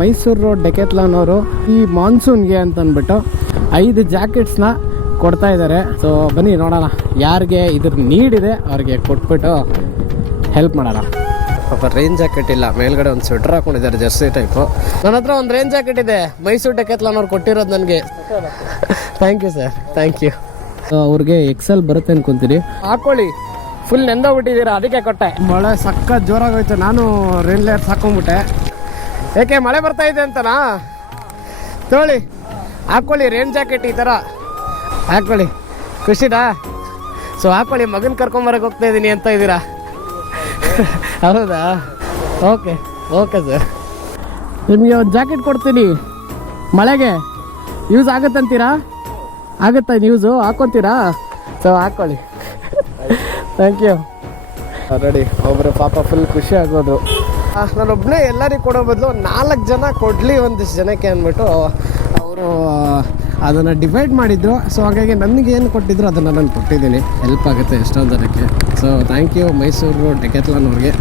Mysuru road ಡೆಕೆತ್ಲಾನ್ ಅವರು ಈ ಮಾನ್ಸೂನ್ಗೆ ಅಂತ ಅಂದ್ಬಿಟ್ಟು 5 ಜಾಕೆಟ್ಸ್ನ ಕೊಡ್ತಾ ಇದ್ದಾರೆ. ಸೊ ಬನ್ನಿ ನೋಡೋಣ, ಯಾರಿಗೆ ಇದ್ರ ನೀಡಿದೆ ಅವ್ರಿಗೆ ಕೊಟ್ಬಿಟ್ಟು ಹೆಲ್ಪ್ ಮಾಡೋಣ. ಪಾಪ ರೈನ್ ಜಾಕೆಟ್ ಇಲ್ಲ, ಮೇಲ್ಗಡೆ ಒಂದು ಸ್ವೆಟರ್ ಹಾಕೊಂಡಿದ್ದಾರೆ ಜರ್ಸಿ ಟೈಪು. ನನ್ನ ಹತ್ರ ಒಂದು ರೈನ್ ಜಾಕೆಟ್ ಇದೆ, ಮೈಸೂರು ಡೆಕೆತ್ಲಾನ್ ಅವ್ರು ಕೊಟ್ಟಿರೋದು ನನಗೆ. Thank you sir, thank you. ಅವ್ರಿಗೆ ಎಕ್ಸೆಲ್ ಬರುತ್ತೆ ಅನ್ಕೊಂತೀನಿ. ಹಾಕೊಳ್ಳಿ, ಫುಲ್ ನೆಂದೋಗ್ಬಿಟ್ಟಿದ್ದೀರಾ, ಅದಕ್ಕೆ ಕೊಟ್ಟೆ. ಮಳೆ ಸಕ್ಕ ಜೋರಾಗೋಯ್ತು, ನಾನು ರೈನ್ ಲೇಯರ್ಸ್ ಹಾಕೊಂಡ್ಬಿಟ್ಟೆ. ಏಕೆ ಮಳೆ ಬರ್ತಾ ಇದೆ ಅಂತನಾ? ತಗೊಳ್ಳಿ, ಹಾಕ್ಕೊಳ್ಳಿ ರೈನ್ ಜಾಕೆಟ್, ಈ ಥರ ಹಾಕ್ಕೊಳ್ಳಿ. ಖುಷಿನಾ? ಸೊ ಹಾಕ್ಕೊಳ್ಳಿ, ಮಗನ ಕರ್ಕೊಂಬರಕ್ಕೆ ಹೋಗ್ತಾ ಇದ್ದೀನಿ ಅಂತ ಇದ್ದೀರಾ? ಹೌದಾ? ಓಕೆ ಓಕೆ ಸರ್, ನಿಮಗೆ ಒಂದು ಜಾಕೆಟ್ ಕೊಡ್ತೀನಿ, ಮಳೆಗೆ ಯೂಸ್ ಆಗುತ್ತಂತೀರಾ? ಆಗುತ್ತಾ ಯೂಸು? ಹಾಕ್ಕೊತೀರಾ? ಸೊ ಹಾಕ್ಕೊಳ್ಳಿ. Thank you. ರೆಡಿ. ಒಬ್ಬರು ಪಾಪ ಫುಲ್ ಖುಷಿ ಆಗೋದು. ನಾನೊಬ್ಬನೇ ಎಲ್ಲರಿಗೂ ಕೊಡೋ ಬದಲು 4 ಜನ ಕೊಡಲಿ ಒಂದಿಷ್ಟು ಜನಕ್ಕೆ ಅಂದ್ಬಿಟ್ಟು ಅವರು ಅದನ್ನು ಡಿವೈಡ್ ಮಾಡಿದ್ರು. ಸೊ ಹಾಗಾಗಿ ನನಗೆ ಏನು ಕೊಟ್ಟಿದ್ರು ಅದನ್ನು ನಾನು ಕೊಟ್ಟಿದ್ದೀನಿ. ಹೆಲ್ಪ್ ಆಗುತ್ತೆ ಎಷ್ಟೊಂದು ಜನಕ್ಕೆ. ಸೊ ಥ್ಯಾಂಕ್ ಯು ಮೈಸೂರು ಡೆಕೆತ್ಲಾನ್ ಅವ್ರಿಗೆ.